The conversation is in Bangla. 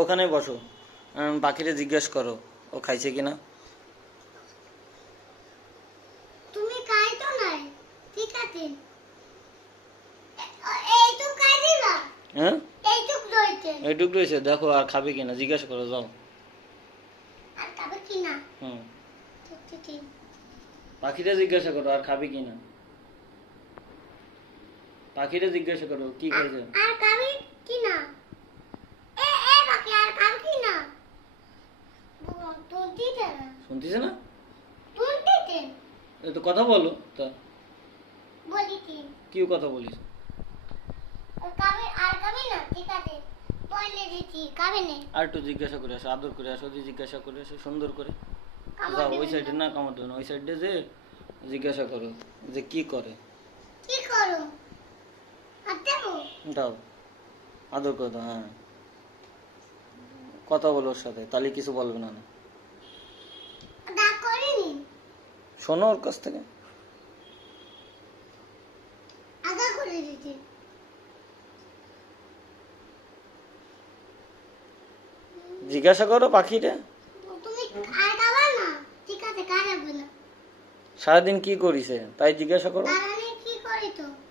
ওখানে বসো। পাখিরে জিজ্ঞেস করো ও খাইছে কিনা। তুমি খাই তো নাই? ঠিক আছে। এইটুক খাই হ্যাঁ? এইটুক রয়েছে এইটুক রয়েছে দেখো আর খাবে কিনা জিজ্ঞেস করো যাও। আর খাবে কি না হুম পাখিরে জিজ্ঞাসা করো আর খাবে কিনা। পাখিরে জিজ্ঞাসা করো কি খাইছে? আর খাবি কি না এ এ বাকি আর খাবি কি না না শুনতেছে না? তুলতিতে তো কথা বলো তা। কি কথা বলিস আর আর খাবি না ঠিক আছে। বলে দিচ্ছি খাবে না আর একটু জিজ্ঞাসা করে আসো আদর করে আসো জিজ্ঞাসা করে আসো সুন্দর করে। যাও ওই সাইডে না। দেবে না। ওই সাইডে যে জিজ্ঞাসা করো যে কি করে। কি করো দাও। আদর করে দাও হ্যাঁ। কথা বলো ওর সাথে তাহলে কিছু বলবে না না। শোনো ওর কাছ থেকে। জিজ্ঞাসা করো পাখিটা। সারাদিন কি করিছে? তাই জিজ্ঞাসা করো। দাঁড়ান